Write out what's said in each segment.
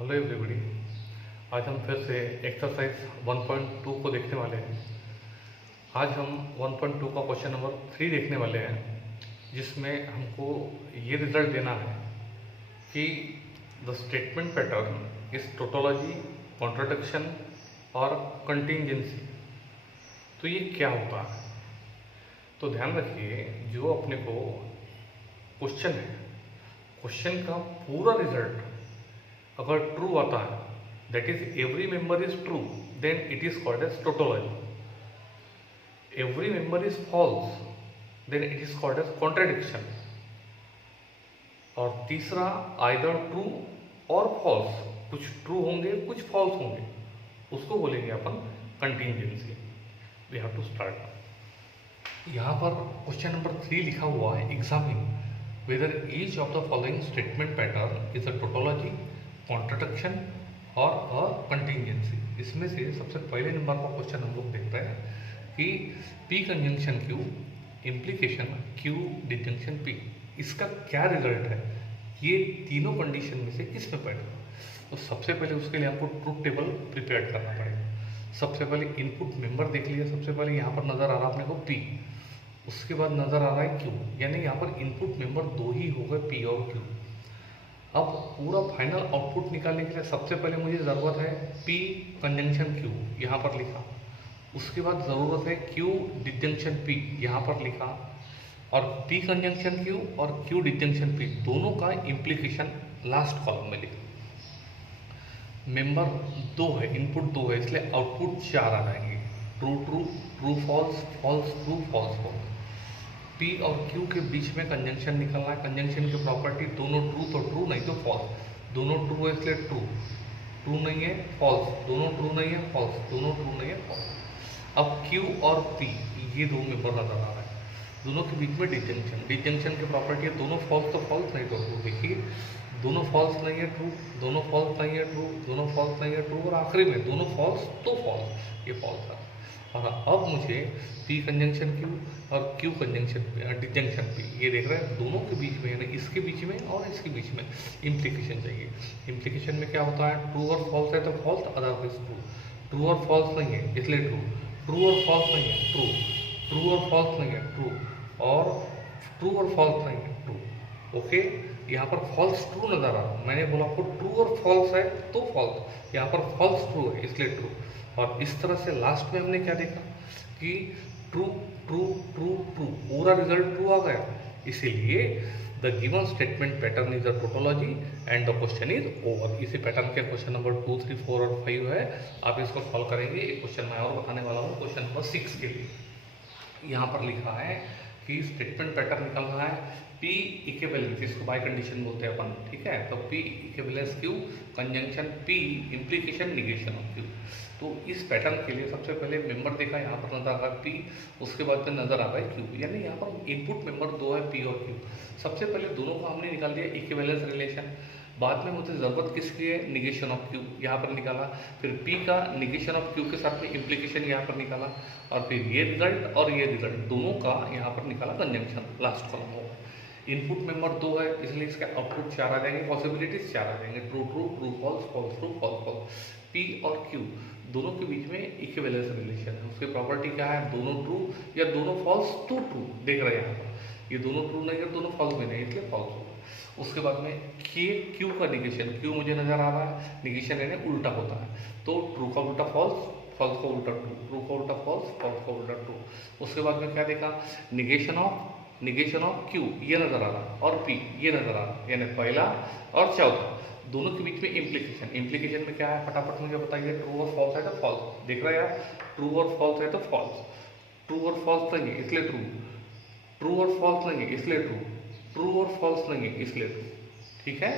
Hello everybody. आज हम फिर से एक्सरसाइज 1.2 को देखने वाले हैं। आज हम 1.2 का क्वेश्चन नंबर 3 देखने वाले हैं, जिसमें हमको ये रिजल्ट देना है कि the statement pattern is tautology, contradiction और कंटिंजेंसी। तो ये क्या होता है? तो ध्यान रखिए, जो अपने को क्वेश्चन है, क्वेश्चन का पूरा रिजल्ट अगर ट्रू आता है, that is every member is true, then it is called as tautology. Every member is false, then it is called as contradiction. और तीसरा, आइदर ट्रू और फॉल्स, कुछ ट्रू होंगे कुछ फॉल्स होंगे, उसको बोलेंगे अपन contingency. We have to start. यहाँ पर क्वेश्चन नंबर 3 लिखा हुआ है, examine whether each of the following statement pattern is a tautology, contradiction और अ कंटिंजेंसी। इसमें से सबसे पहले नंबर का क्वेश्चन हम लोग देखते हैं कि P conjunction Q, implication Q disjunction P, इसका क्या रिजल्ट है, ये तीनों कंडीशन में से किस में पड़ेगा। तो सबसे पहले उसके लिए हमको ट्रूथ टेबल प्रिपेयर करना पड़ेगा। सबसे पहले इनपुट मेंबर देख लिया। सबसे पहले यहाँ पर नजर आ रहा है अपने को पी, उसके बाद नजर आ रहा है क्यू, यानी यहाँ पर इनपुट मेंबर दो ही हो गए, पी और क्यू। अब पूरा फाइनल आउटपुट निकालने के लिए सबसे पहले मुझे ज़रूरत है P कंजंक्शन Q, यहाँ पर लिखा। उसके बाद ज़रूरत है Q डिजंक्शन P, यहाँ पर लिखा। और P कंजंक्शन Q और Q डिजंक्शन P दोनों का इम्प्लीकेशन लास्ट कॉलम में लिखा। मेंबर दो है, इनपुट दो है, इसलिए आउटपुट 4 आ जाएंगे। True true, true false, false true, false false. P और Q के बीच में कंजंक्शन निकलना है। कंजंक्शन की प्रॉपर्टी दोनों ट्रू तो ट्रू, नहीं तो फॉल्स। दोनों ट्रू है इसलिए ट्रू, ट्रू नहीं है फॉल्स, दोनों ट्रू नहीं है फॉल्स, दोनों ट्रू नहीं है फॉल्स। अब Q और P ये दो मेंबर नजर आ रहा है, दोनों के बीच में डिजंक्शन। डिजंक्शन की प्रॉपर्टी है दोनों फॉल्स तो फॉल्स, नहीं तो ट्रू। देखिए, दोनों फॉल्स नहीं है ट्रू, दोनों फॉल्स नहीं है ट्रू, दोनों फॉल्स नहीं है ट्रू, और आखिरी में दोनों फॉल्स तो फॉल्स, ये फॉल्स है। और अब मुझे P कंजंक्शन Q और Q कंजंक्शन डिजंक्शन P, ये देख रहे हैं दोनों के बीच में, यानी इसके बीच में और इसके बीच में इम्प्लीकेशन चाहिए। इम्प्लीकेशन में क्या होता है, ट्रू और फॉल्स है तो फॉल्स, अदरवाइज ट्रू। ट्रू और फॉल्स नहीं है इसलिए ट्रू, ट्रू और फॉल्स नहीं है ट्रू, ट्रू और फॉल्स नहीं है ट्रू, और ट्रू और फॉल्स नहीं है ट्रू। ओके, यहाँ पर फॉल्स ट्रू नजर आ रहा है। मैंने बोला आपको ट्रू और फॉल्स है तो फॉल्स, यहाँ पर फॉल्स ट्रू है इसलिए ट्रू। और इस तरह से लास्ट में हमने क्या देखा कि ट्रू ट्रू ट्रू ट्रू, पूरा रिजल्ट ट्रू आ गया। इसीलिए the given statement pattern is a tautology and the question is over. इसी पैटर्न के क्वेश्चन नंबर 2, 3, 4 और 5 है, आप इसको सॉल्व करेंगे। एक क्वेश्चन मैं और बताने वाला हूँ, क्वेश्चन नंबर 6 के लिए। यहाँ पर लिखा है कि स्टेटमेंट पैटर्न निकल रहा है P इक्विवेलेंस, इसको बाय कंडीशन बोलते हैं अपन, ठीक है। तो P equivalence Q conjunction P implication negation of Q। तो इस पैटर्न के लिए सबसे पहले मेंबर देखा, यहाँ पर नजर आ रहा है P, उसके बाद में नजर आ रहा है Q, यानी यहाँ पर इनपुट मेंबर दो है P और Q। सबसे पहले दोनों को हमने निकाल दिया इक्विवेलेंस रिलेशन। बाद में मुझे ज़रूरत किसकी है, निगेशन ऑफ Q, यहाँ पर निकाला। फिर P का निगेशन ऑफ Q के साथ में इम्प्लीकेशन यहाँ पर निकाला, और फिर ये रिजल्ट और ये रिजल्ट दोनों का यहाँ पर निकाला कंजंक्शन, लास्ट कॉलम होगा। इनपुट मेंबर दो है इसलिए इसके आउटपुट 4 आ जाएंगे, पॉसिबिलिटीज 4 आ जाएंगे, true true, true false, false true, false false. P और Q दोनों के बीच में इक्विवेलेंस रिलेशन है। उसकी प्रॉपर्टी क्या है, दोनों ट्रू या दोनों फॉल्स तो ट्रू। देख रहे हैं यहाँ पर, ये दोनों ट्रू नहीं है, दोनों फॉल्स भी नहीं, इसलिए फॉल्स होगा। उसके बाद में Q का निगेशन, Q मुझे नजर आ रहा है, निगेशन यानी उल्टा होता है, तो ट्रू का उल्टा फॉल्स, फॉल्स का उल्टा ट्रू, ट्रू का उल्टा फॉल्स, फॉल्स का उल्टा ट्रू। उसके बाद में क्या देखा, निगेशन ऑफ Q ये नजर आ रहा, और P ये नजर आ रहा, यानी पहला और चौथा दोनों के बीच में इम्प्लीकेशन। इम्प्लीकेशन में क्या है, फटाफट मुझे बताइए, ट्रू और फॉल्स है तो फॉल्स। देख रहे हैं यार, ट्रू और फॉल्स है तो फॉल्स, ट्रू और फॉल्स नहीं है इसलिए ट्रू, ट्रू और फॉल्स नहीं है इसलिए ट्रू, ट्रू और फॉल्स नहीं है इसलिए ट्रू, ठीक है।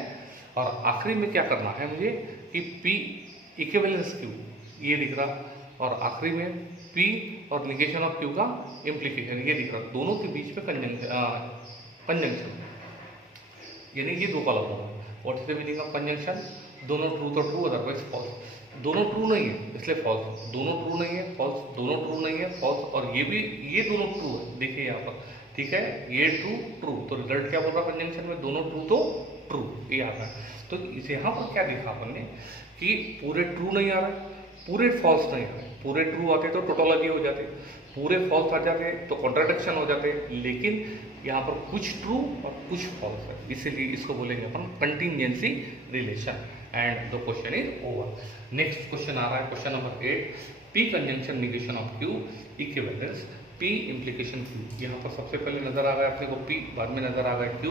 और आखिरी में क्या करना है मुझे कि P इक्विवेलेंस Q ये दिख रहा, और आखिरी में P और निगेशन ऑफ Q का इम्प्लीकेशन ये दिख रहा, दोनों के बीच में कंजंक्शन, यानी ये दो कॉलम होगा। What is the meaning of conjunction, दोनों ट्रू तो ट्रू, अदरवाइज फॉल्स। दोनों ट्रू नहीं है इसलिए फॉल्स, दोनों ट्रू नहीं है फॉल्स, दोनों ट्रू नहीं है फॉल्स, और ये भी, ये दोनों ट्रू है, देखिए यहाँ पर, ठीक है, ये ट्रू ट्रू, तो रिजल्ट क्या बोल रहा है कंजंक्शन में, दोनों ट्रू तो ट्रू, ये आता है। तो यहाँ पर क्या देखा अपन ने कि पूरे ट्रू नहीं आ रहे, पूरे फॉल्स नहीं आ रहे। पूरे ट्रू आते तो टोटोलॉजी हो जाते, पूरे फॉल्स आ जाते तो कॉन्ट्राडिक्शन हो जाते, लेकिन यहाँ पर कुछ ट्रू और कुछ फॉल्स है, इसीलिए इसको बोलेंगे अपन contingency relation. And the question is over. Next question आ रहा है, question number 8, P conjunction negation of Q equivalence P implication Q. यहाँ पर सबसे पहले नजर आ गया अपने को पी, बाद में नजर आ गया क्यू।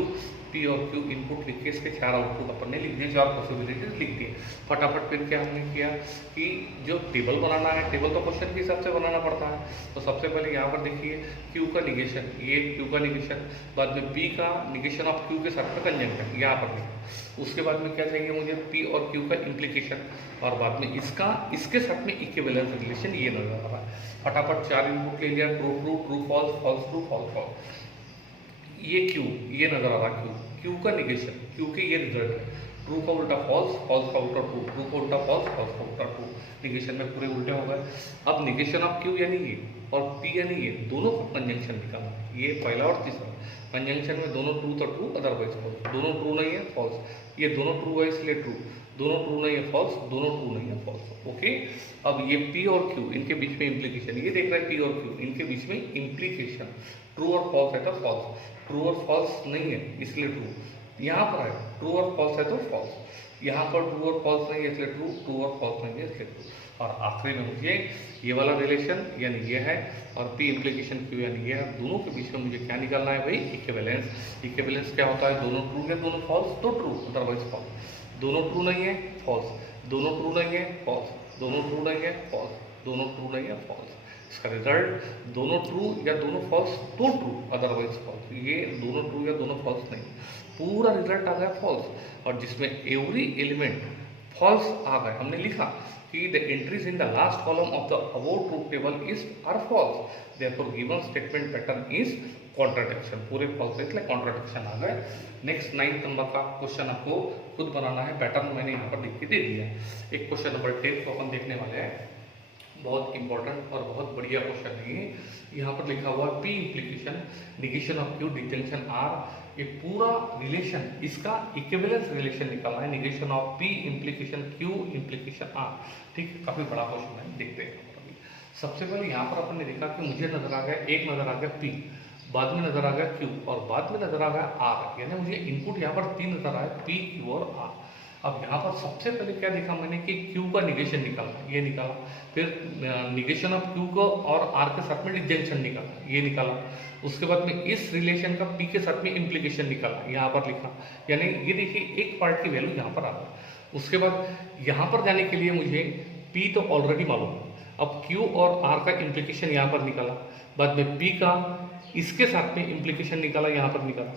पी और क्यू इनपुट लिख के इसके 4 आउटपुट अपन ने लिख दिए, 4 पॉसिबिलिटीज लिख दिए फटाफट। फिर क्या हमने किया कि जो टेबल बनाना है, टेबल तो क्वेश्चन के हिसाब से बनाना पड़ता है। तो सबसे पहले यहाँ पर देखिए क्यू का निगेशन, ये क्यू का निगेशन, बाद में पी का निगेशन ऑफ क्यू के साथ में कंजंक्शन यहाँ पर लिखा। उसके बाद में क्या चाहिए मुझे, पी और क्यू का इम्प्लीकेशन, और बाद में इसका इसके साथ में इक्विवेलेंस रिलेशन, ये नजर आ रहा है। फटाफट 4 इनपुट ले लिया, true true, true false, false true, false false. ये क्यू, ये नजर आ रहा क्यू, क्यू का निगेशन, क्यू के ये रिजल्ट है, ट्रू का उल्टा फॉल्स, फॉल्स का उल्टा ट्रू, ट्रू का उल्टा फॉल्स, फॉल्स का उल्टा ट्रू। निगेशन में पूरे उल्टे हो गए। अब निगेशन ऑफ क्यू यानी ये और पी यानी ये, दोनों का कंजंक्शन निकालना, ये पहला और तीसरा। कंजंक्शन में दोनों ट्रू तो ट्रू, अदरवाइज फॉल्स, दोनों ट्रू नहीं है फॉल्स, ये दोनों ट्रू है इसलिए ट्रू, दोनों ट्रू नहीं है फॉल्स, दोनों ट्रू नहीं है फॉल्स। ओके, अब ये पी और क्यू इनके बीच में इम्प्लीकेशन, ये देख रहे हैं पी और क्यू इनके बीच में इम्प्लीकेशन, ट्रू और फॉल्स है तो फॉल्स, ट्रू और फॉल्स नहीं है इसलिए ट्रू। यहाँ पर है ट्रू और फॉल्स है तो फॉल्स, यहाँ पर ट्रू और फॉल्स नहीं है इसलिए ट्रू, ट्रू और फॉल्स नहीं है इसलिए ट्रू। और आखिरी में मुझे ये वाला रिलेशन यानी ये है, और पी इम्प्लीकेशन क्यू यानी ये है, दोनों के बीच में मुझे क्या निकालना है भाई, इक्विवेलेंस। इक्विवेलेंस क्या होता है, दोनों ट्रू है दोनों फॉल्स तो ट्रू, अदरवाइज फॉल्स। दोनों ट्रू नहीं है फॉल्स, दोनों ट्रू नहीं है फॉल्स, दोनों ट्रू नहीं है फॉल्स, दोनों ट्रू नहीं है फॉल्स। इसका रिजल्ट दोनों ट्रू या दोनों फॉल्स तो ट्रू, अदरवाइज फॉल्स। ये दोनों ट्रू या दोनों फॉल्स नहीं, पूरा रिजल्ट आ गया फॉल्स, और जिसमें एवरी एलिमेंट फॉल्स आ गए। हमने लिखा कि the entries in the last column of the above truth table is are false, therefore given statement pattern is contradiction, पूरे फॉल्स है इसलिए कॉन्ट्राडिक्शन आ गए। नेक्स्ट 9 नंबर का क्वेश्चन आपको खुद बनाना है, पैटर्न मैंने यहाँ पर लिख के दे दिया है। एक क्वेश्चन नंबर 10 को अपन देखने वाले हैं, बहुत इंपॉर्टेंट और बहुत बढ़िया क्वेश्चन है ये। यहाँ पर लिखा हुआ P implication negation of Q disjunction R, ये पूरा रिलेशन इसका इक्विवेलेंस रिलेशन निकालना है, negation of P implication Q implication R. ठीक है, काफी बड़ा क्वेश्चन है, देखते हैं। सबसे पहले यहाँ पर अपन ने देखा कि मुझे नजर आ गया, एक नजर आ गया पी, बाद में नजर आ गया क्यू, और बाद में नजर आ गया आर, यानी मुझे इनपुट यहाँ पर 3 नजर आया, पी क्यू और आर। अब यहाँ पर सबसे पहले क्या देखा मैंने कि क्यू का निगेशन निकालना, ये निकाला। फिर निगेशन ऑफ क्यू को और आर के साथ में डिजंक्शन निकालना, ये निकाला। उसके बाद में इस रिलेशन का पी के साथ में इम्प्लीकेशन निकालना, यहाँ पर लिखा। यानी ये देखिए एक पार्ट की वैल्यू यहाँ पर आ गई। उसके बाद यहाँ पर जाने के लिए मुझे पी तो ऑलरेडी मालूम है, अब क्यू और आर का इम्प्लीकेशन यहाँ पर निकाला, बाद में पी का इसके साथ में इम्प्लीकेशन निकाला, यहाँ पर निकाला,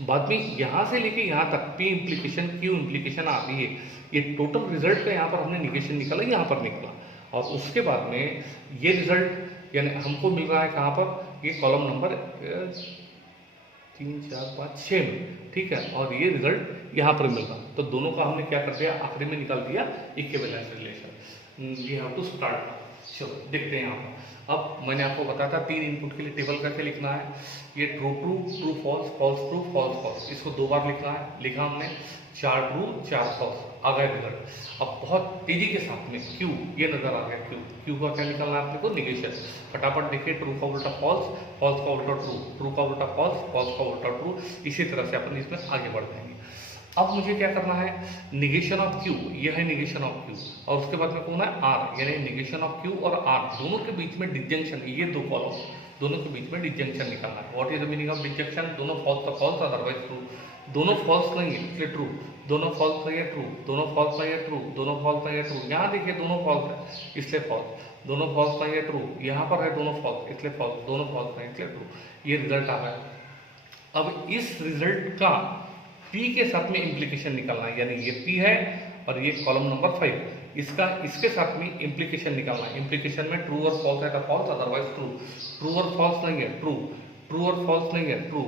बाद में यहाँ से लेके यहाँ तक पी इम्प्लीकेशन क्यू इम्प्लीकेशन आ रही है, ये टोटल रिजल्ट का यहाँ पर हमने निगेशन निकाला, यहाँ पर निकला। और उसके बाद में ये रिजल्ट यानी हमको मिल रहा है कहाँ पर, ये कॉलम नंबर 3 4 5 6 में, ठीक है, और ये रिजल्ट यहाँ पर मिल रहा। तो दोनों का हमने क्या कर दिया, आखिरी में निकाल दिया इक्विवेलेंस रिलेशन। ये हाउ टू स्टार्ट। चलो देखते हैं यहाँ पर। अब मैंने आपको बताया था 3 इनपुट के लिए टेबल कैसे लिखना है, ये true true, true false, false true, false false, इसको 2 बार लिखना है। लिखा हमने 4 ट्रू 4 फॉल्स, आ गए रिजल्ट। अब बहुत तेजी के साथ में क्यू, ये नजर आ गया क्यू, क्यू का क्या निकालना है आपने को, निगेशन। फटाफट देखिए, ट्रू का उल्टा फॉल्स, फॉल्स का उल्टा ट्रू, ट्रू का उल्टा फॉल्स, फॉल्स का उल्टा ट्रू। इसी तरह से अपन इसमें आगे बढ़ जाएंगे। अब मुझे क्या करना है, निगेशन ऑफ क्यू, ये है निगेशन ऑफ क्यू, और उसके बाद में कौन है आर, यानी निगेशन ऑफ क्यू और आर दोनों के बीच में डिजंक्शन, ये 2 कॉलम दोनों के बीच में डिजंक्शन निकालना है। What is the meaning of disjunction, दोनों फॉल्स तो फॉल्स, अदरवाइज ट्रू, दोनों फॉल्स नहीं है इसलिए ट्रू, दोनों फॉल्स नहीं है ट्रू, दोनों फॉल्स नहीं है ट्रू, दोनों फॉल्स नहीं है ट्रू। यहाँ देखिए दोनों फॉल्स है इसलिए फॉल्स, दोनों फॉल्स नहीं है ट्रू, यहाँ पर है दोनों फॉल्स इसलिए फॉल्स, दोनों फॉल्स नहीं इसलिए ट्रू। ये रिजल्ट आ गया। अब इस रिजल्ट का P के साथ में इम्प्लीकेशन निकालना है, यानी ये P है और ये कॉलम नंबर 5, इसका इसके साथ में इम्प्लीकेशन निकालना है। इम्प्लीकेशन में ट्रू और फॉल्स है तो फॉल्स, अदरवाइज ट्रू, ट्रू और फॉल्स नहीं है ट्रू, ट्रू और फॉल्स नहीं है ट्रू,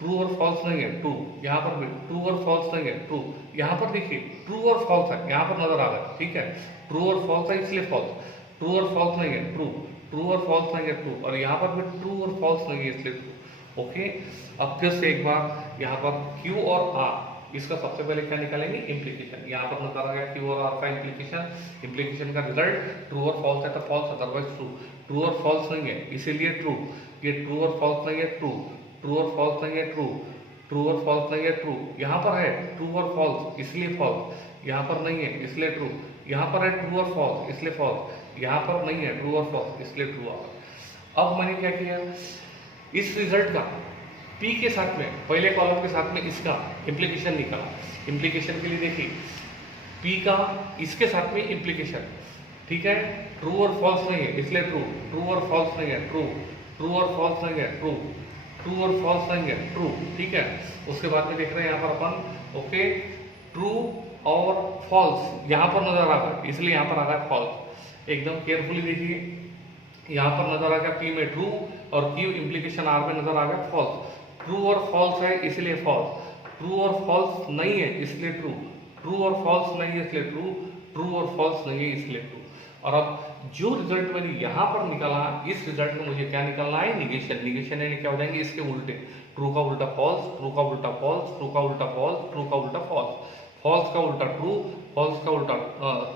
ट्रू और फॉल्स नहीं है ट्रू, यहाँ पर भी ट्रू और फॉल्स नहीं है ट्रू, यहाँ पर देखिए ट्रू और फॉल्स है, यहाँ पर नजर आ रहा है, ठीक है, ट्रू और फॉल्स है इसलिए फॉल्स, ट्रू और फॉल्स नहीं है ट्रू, ट्रू और फॉल्स नहीं है ट्रू, और यहाँ पर भी ट्रू और फॉल्स नहीं है इसलिए ट्रू। ओके, अब फिर से एक बार यहाँ पर Q और R इसका सबसे पहले क्या निकालेंगे, इम्प्लीकेशन। यहाँ पर नजर आ गया क्यू और आर का इम्प्लीकेशन, इम्प्लीकेशन का रिजल्ट ट्रू और फॉल्स है तो फॉल्स, अदरवाइज ट्रू। ट्रू और फॉल्स नहीं है इसीलिए ट्रू, ये ट्रू और फॉल्स नहीं है ट्रू, ट्रू और फॉल्स नहीं है ट्रू, ट्रू और फॉल्स नहीं है ट्रू, यहाँ पर है ट्रू और फॉल्स इसलिए फॉल्स, यहाँ पर नहीं है इसलिए ट्रू, यहाँ पर है ट्रू और फॉल्स इसलिए फॉल्स, यहाँ पर नहीं है ट्रू और फॉल्स इसलिए ट्रू आ गया। अब मैंने क्या किया, इस रिजल्ट का P के साथ में पहले कॉलम के साथ में इसका इम्प्लीकेशन निकाला। इम्प्लीकेशन के लिए देखिए P का इसके साथ में इम्प्लीकेशन, ठीक है, ट्रू और फॉल्स नहीं है इसलिए ट्रू, ट्रू और फॉल्स नहीं है ट्रू, ट्रू और फॉल्स नहीं है ट्रू, ट्रू और फॉल्स नहीं है ट्रू, ठीक है। उसके बाद में देख रहे हैं यहाँ पर अपन ओके ट्रू और फॉल्स यहाँ पर नजर आ गया इसलिए यहाँ पर आ गया फॉल्स। एकदम केयरफुली देखिए, यहाँ पर नजर आ गया P में ट्रू और Q इम्प्लीकेशन R में नजर आ गया फॉल्स। ट्रू और फॉल्स है इसलिए फॉल्स, ट्रू और फॉल्स नहीं है इसलिए ट्रू, ट्रू और फॉल्स नहीं है इसलिए ट्रू, ट्रू और फॉल्स नहीं है इसलिए ट्रू। और अब जो रिजल्ट मैंने यहाँ पर निकाला, इस रिजल्ट में मुझे क्या निकालना है, निगेशन। निगेशन यानी क्या हो जाएंगे इसके उल्टे, ट्रू का उल्टा फॉल्स, ट्रू का उल्टा फॉल्स, ट्रू का उल्टा फॉल्स, ट्रू का उल्टा फॉल्स, फॉल्स का उल्टा ट्रू, फॉल्स का उल्टा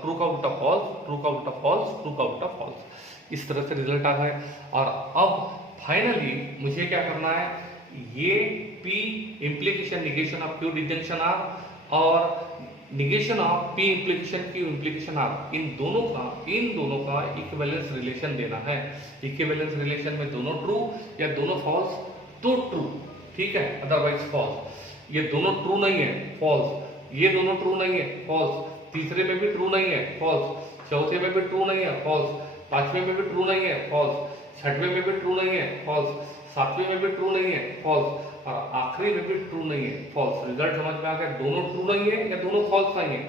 ट्रू का उल्टा फॉल्स, ट्रू का उल्टा फॉल्स, ट्रू का उल्टा फॉल्स। इस तरह से रिजल्ट आ गए। और अब फाइनली मुझे क्या करना है, ये P implication negation of Q disjunction R और negation of P implication Q implication R, इन दोनों का इक्विवेलेंस रिलेशन देना है। इक्विवेलेंस रिलेशन में दोनों ट्रू या दोनों फॉल्स तो ट्रू, ठीक है, अदरवाइज फॉल्स। ये दोनों ट्रू नहीं है फॉल्स, ये दोनों ट्रू नहीं है फॉल्स, तीसरे में भी ट्रू नहीं है फॉल्स, चौथे में भी ट्रू नहीं है फॉल्स, पांचवें में भी ट्रू नहीं है फॉल्स, छठवें में भी ट्रू नहीं है फॉल्स, सातवें में भी ट्रू नहीं है फॉल्स, और आखिरी में भी ट्रू नहीं है फॉल्स। रिजल्ट समझ में आ गया, दोनों ट्रू नहीं है या दोनों फॉल्स नहीं है,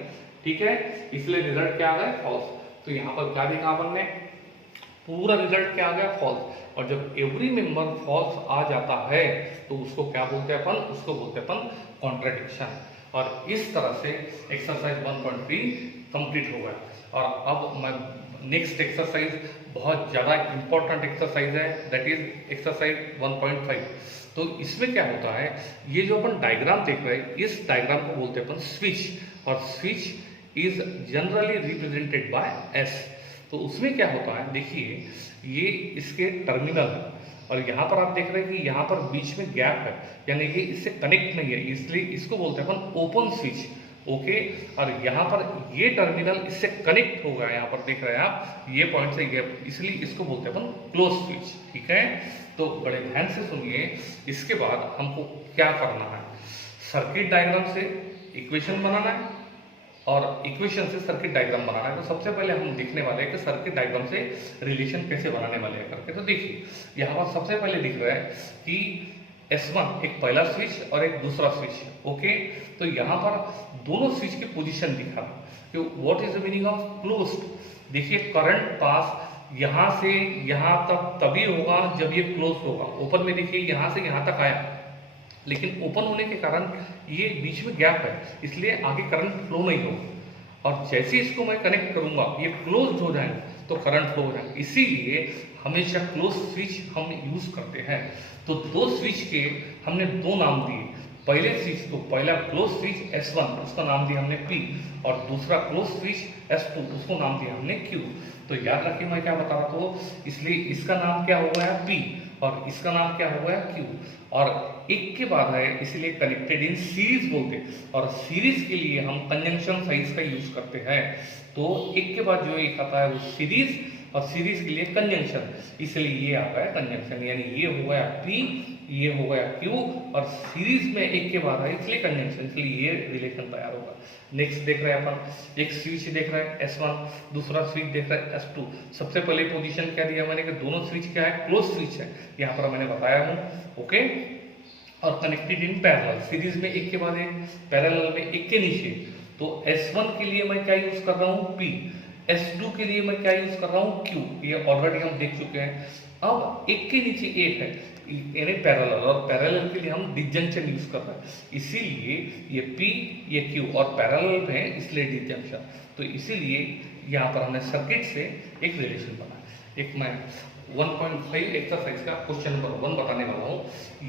ठीक है, इसलिए रिजल्ट क्या आ गया फॉल्स। तो यहाँ पर क्या देखा अपन ने, पूरा रिजल्ट क्या आ गया फॉल्स। और जब एवरी मेंबर फॉल्स आ जाता है तो उसको क्या बोलते हैं अपन, उसको बोलते हैं अपन कॉन्ट्राडिक्शन। और इस तरह से एक्सरसाइज 1.3 कंप्लीट हो गया। और अब मैं नेक्स्ट एक्सरसाइज बहुत ज़्यादा इंपॉर्टेंट एक्सरसाइज है, दैट इज एक्सरसाइज 1.5। तो इसमें क्या होता है, ये जो अपन डायग्राम देख रहे हैं, इस डायग्राम को बोलते हैं अपन स्विच, और switch is generally represented by S. तो उसमें क्या होता है, देखिए ये इसके टर्मिनल है और यहाँ पर आप देख रहे हैं कि यहाँ पर बीच में गैप है, यानी कि इससे कनेक्ट नहीं है, इसलिए इसको बोलते हैं अपन ओपन स्विच, ओके। और यहाँ पर ये टर्मिनल इससे कनेक्ट होगा, यहाँ पर देख रहे हैं आप ये पॉइंट से गैप, इसलिए इसको बोलते हैं अपन क्लोज स्विच, ठीक है। तो बड़े ध्यान से सुनिए, इसके बाद हमको क्या करना है, सर्किट डायग्राम से इक्वेशन बनाना है और इक्वेशन से सर्किट डायग्राम बनाना है। तो सबसे पहले हम देखने वाले हैं कि सर्किट डायग्राम से रिलेशन कैसे बनाने वाले हैं करके। तो देखिए यहाँ पर सबसे पहले दिख रहा है कि S1 एक पहला स्विच और एक दूसरा स्विच है, ओके। तो यहाँ पर दोनों स्विच की पोजीशन दिखा कि what is the meaning of closed. देखिए करंट पास यहाँ से यहाँ तक तभी होगा जब ये क्लोज होगा। ओपन में देखिए यहाँ से यहाँ तक आया, लेकिन ओपन होने के कारण ये बीच में गैप है, इसलिए आगे करंट फ्लो नहीं होगा। और जैसे इसको मैं कनेक्ट करूंगा ये क्लोज हो जाएगा तो करंट फ्लो हो जाएगा। इसीलिए हमेशा क्लोज स्विच हम यूज करते हैं। तो दो स्विच के हमने दो नाम दिए, पहले स्विच को पहला क्लोज स्विच S1 उसका नाम दिया हमने P, और दूसरा क्लोज स्विच S2 उसको नाम दिया हमने Q। तो याद रखिए मैं क्या बता रहा था, इसलिए इसका नाम क्या हो गया P और इसका नाम क्या हो गया Q, और एक के बाद है इसलिए कनेक्टेड इन सीरीज बोलते हैं। और सीरीज के लिए हम कंजंक्शन साइज का यूज करते हैं। तो एक के बाद जो एक आता है वो सीरीज, और सीरीज के लिए कंजंक्शन, इसलिए ये आ गया कंजंक्शन, यानी ये हो गया P, ये हो गया Q, और सीरीज में एक के बाद है इसलिए कंजंक्शन, इसलिए ये रिलेशन तैयार होगा। नेक्स्ट देख रहे हैं अपन, एक स्विच देख रहे हैं S1, दूसरा स्विच देख रहे हैं S2। सबसे पहले पोजीशन क्या दिया मैंने कि दोनों स्विच क्या है, क्लोज स्विच है, यहाँ पर मैंने बताया हूँ, ओके। और कनेक्टेड इन पैरेलल, सीरीज में एक के बाद एक, पैरेलल में एक के नीचे। तो S1 के लिए मैं क्या यूज कर रहा हूँ P, S2 के लिए मैं क्या यूज कर रहा हूँ Q, ये ऑलरेडी हम देख चुके हैं। अब एक के नीचे एक है यानी पैरेलल, और पैरेलल के लिए हम डिसजंक्शन यूज कर रहे हैं, इसीलिए ये P ये Q और पैरेलल में है इसलिए डिसजंक्शन। तो इसीलिए यहाँ पर हमने सर्किट से एक रिलेशन बनाया। एक मैं 1.5 एक्सरसाइज का क्वेश्चन नंबर 1 बताने वाला हूँ।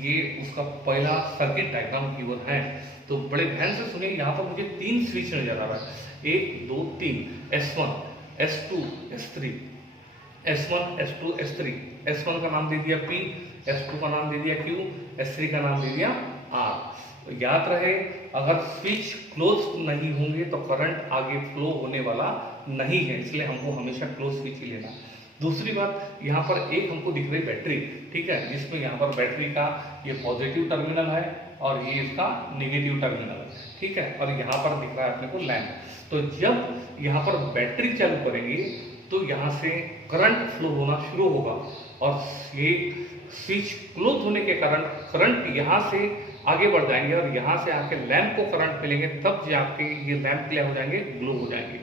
ये उसका पहला सर्किट डायग्राम गिवन है, तो बड़े ध्यान से सुनिए। यहाँ पर मुझे 3 स्विच नजर आ रहा है, 1 2 3, S1 S2 S3, S1 S2 S3। S1 का नाम दे दिया P, S2 का नाम दे दिया Q, S3 का नाम दे दिया R। तो याद रहे, अगर स्विच क्लोज नहीं होंगे तो करंट आगे फ्लो होने वाला नहीं है, इसलिए हमको हमेशा क्लोज स्विच ही लेना। दूसरी बात, यहाँ पर एक हमको दिख रही बैटरी, ठीक है, जिसमें यहाँ पर बैटरी का ये पॉजिटिव टर्मिनल है और ये इसका नेगेटिव टर्मिनल है, ठीक है, और यहाँ पर दिख रहा है अपने को लैंप। तो जब यहाँ पर बैटरी चालू करेंगे तो यहाँ से करंट फ्लो होना शुरू होगा और ये स्विच क्लोज होने के कारण करंट यहाँ से आगे बढ़ जाएंगे और यहाँ से आके लैंप को करंट मिलेंगे, तब जाके ये लैंप क्लियर हो जाएंगे, ग्लो हो जाएंगे।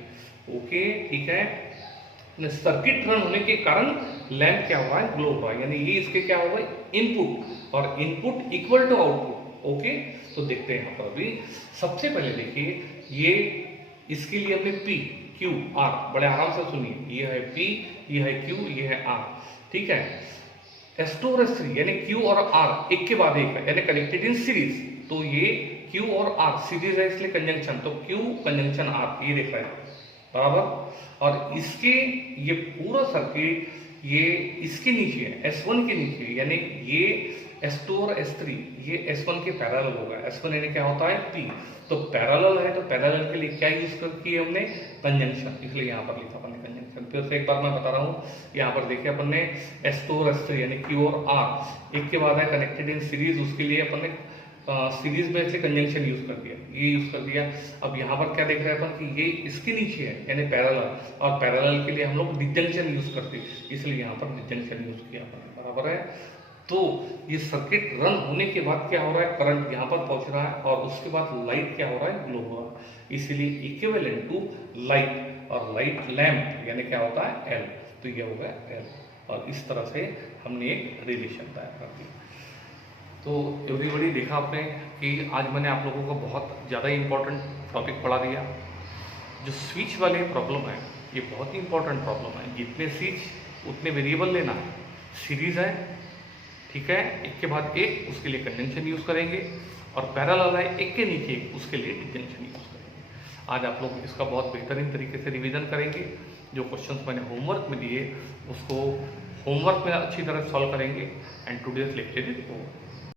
ओके, ठीक है। सर्किट रन होने के कारण लैंप क्या हुआ है, ग्लो हुआ है, यानी ये इसके क्या होगा, इनपुट, और input equal to output. Okay, तो देखते हैं यहाँ पर अभी। सबसे पहले देखिए, ये इसके लिए हमने P Q R, बड़े आराम से सुनिए, ये है P, ये है Q, ये है R, ठीक है। S2 और S3 यानी Q और R एक के बाद एक है, यानी कनेक्टेड इन सीरीज। तो ये Q और R सीरीज है, इसलिए कंजंक्शन, तो Q कंजंक्शन R, ये देख रहे हैं बराबर। और इसके ये पूरा सर्किट ये इसके नीचे है, S1 के नीचे, यानी ये S2 और S3 ये S1 के पैरेलल होगा। S1 यानी क्या होता है, P, तो पैरेलल है, तो पैरेलल के लिए क्या यूज किया हमने, कंजंक्शन, इसलिए यहाँ पर लिखा अपन ने कंजंक्शन। फिर से एक बार मैं बता रहा हूँ, यहाँ पर देखिए अपन ने S2 और S3 यानी Q और R एक के बाद है कनेक्टेड इन सीरीज, उसके लिए अपन ने सीरीज में से कंजंक्शन यूज कर दिया, ये यूज कर दिया। अब यहाँ पर क्या देख रहे हैं अपन कि ये इसके नीचे है यानी पैरेलल, और पैरेलल के लिए हम लोग डिसजंक्शन यूज करते हैं, इसलिए यहाँ पर डिसजंक्शन यूज किया अपन, बराबर है। तो ये सर्किट रन होने के बाद क्या हो रहा है, करंट यहाँ पर पहुंच रहा है और उसके बाद लाइट क्या हो रहा है, ग्लो हो रहा है, इसीलिए इक्विवेलेंट टू लाइट, और लाइट लैंप यानी क्या होता है, L, तो ये हो गया L। और इस तरह से हमने एक रिलेशन तैयार कर दिया। तो एवरीबॉडी देखा आपने कि आज मैंने आप लोगों को बहुत ज़्यादा इंपॉर्टेंट टॉपिक पढ़ा दिया। जो स्विच वाले प्रॉब्लम है ये बहुत ही इंपॉर्टेंट प्रॉब्लम है, जितने स्विच उतने वेरिएबल लेना है, सीरीज है, ठीक है, एक के बाद एक, उसके लिए कंजंक्शन यूज करेंगे, और पैरेलल है, एक के नीचे एक, उसके लिए डिसजंक्शन यूज करेंगे। आज आप लोग इसका बहुत बेहतरीन तरीके से रिवीजन करेंगे। जो क्वेश्चंस मैंने होमवर्क में दिए उसको होमवर्क में अच्छी तरह सॉल्व करेंगे, and today's lecture is over.